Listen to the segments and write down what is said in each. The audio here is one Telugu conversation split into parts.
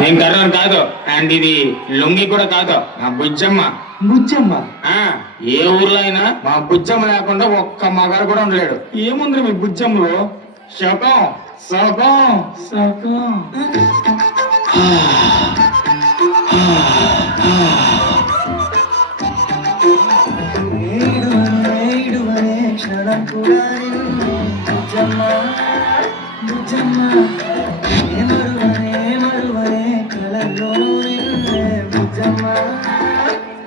నేను కర్రను కాదు, అండ్ ఇది లొంగి కూడా కాదు, మా బుజ్జమ్మ. బుజ్జమ్మ? ఏ ఊర్లో అయినా మా బుజ్జమ్మ లేకుండా ఒక్క మగాడు కూడా ఉండలేడు. ఏముంది మీ బుజ్జమ్మలో? శకం శకం సగం. క్షణం కూడా బుజ్జమ్మ బుజ్జమ్మ మరువనే కళల్లోనూ నిన్నే బుజ్జమ్మ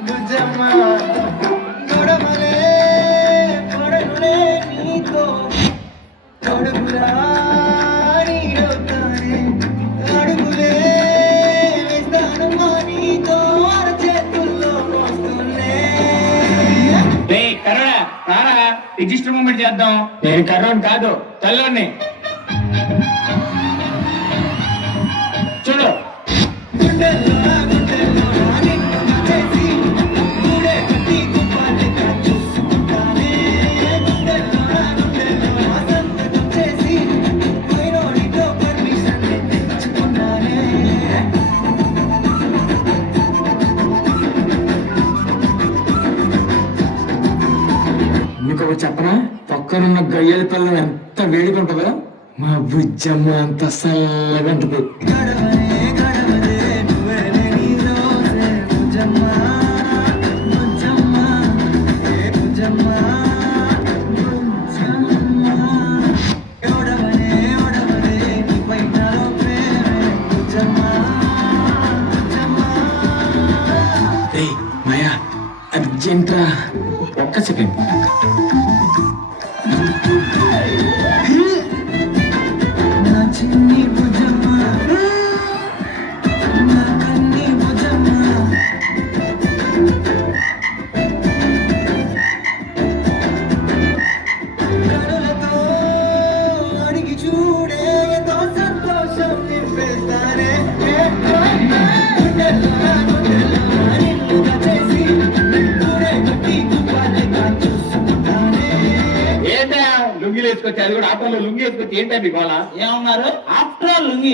బుజ్జమ్మ గొడవలే పడనులే నీతో అడుగులా నీడవుతానే అడుగులే వేస్తానమ్మా నీతో అరచేతుల్లో మోస్తున్నే. కర్ర రారా, రిజిస్టర్ మూమెంట్ చేద్దాం. నేను కర్రను కాదు, తల్లోని. చూడు, మీకు చెప్పనా, పక్కనున్న గయ్యల పిల్లం ఎంత వేడిగా ఉంటుందో మా బుజ్జమ్మ అంత చల్లగా ఉంటుంది. మాయా, అర్జెంట్రా, ఒక్క సెకండ్. చిన్ని బుజ్జమ్మ, నా కన్ని బుజ్జమ్మ, కనులతో అడిగి చూడే ఎంతో సంతోషం నింపేస్తానే. లుంగిలు వేసుకొచ్చి, అది కూడా ఆటోలో లుంగి వేసుకొచ్చి ఏంటంటే మీ గోళ? ఏమన్నారు? After all lungi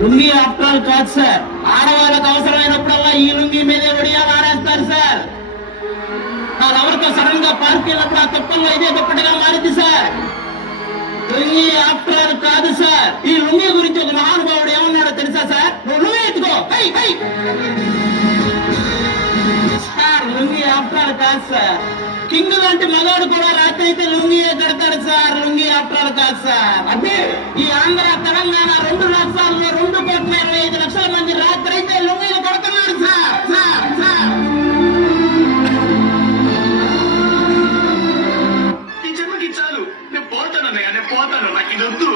lungi after all కాదు సార్. ఆడవాళ్ళకు అవసరమైనప్పుడల్లా ఈ లుంగి మీదే ఒడియాలు ఆడేస్తారు సార్. నా ఎవరితో సడన్ గా పార్క్ వెళ్ళినప్పుడు ఆ తుప్పల్లో ఇదే దుప్పటిగా మారింది సార్. లుంగి ఆఫ్టర్ ఆల్ కాదు సార్. ఈ లుంగి గురించి ఒక మహానుభావుడు ఏమన్నాడో తెలుసా సార్? నువ్వు లుంగి ఎత్తుకో. సార్, లుంగి ఆఫ్టర్ ఆల్ కాదు సార్. కింగ్ లాంటి మగాడు కూడా రాత్రి అయితే లుంగియే కడతాడు సార్. లుంగి ఆఫ్టర్ కాదు సార్. అంటే ఈ ఆంధ్ర తెలంగాణ 2 రాష్ట్రాల్లో 2,25,00,000 మంది రాత్రి అయితే లుంగిలు కొడుతున్నారు సార్. ఈ జన్మకి చాలు, నేను పోతాను, నాకు ఇది వద్దు.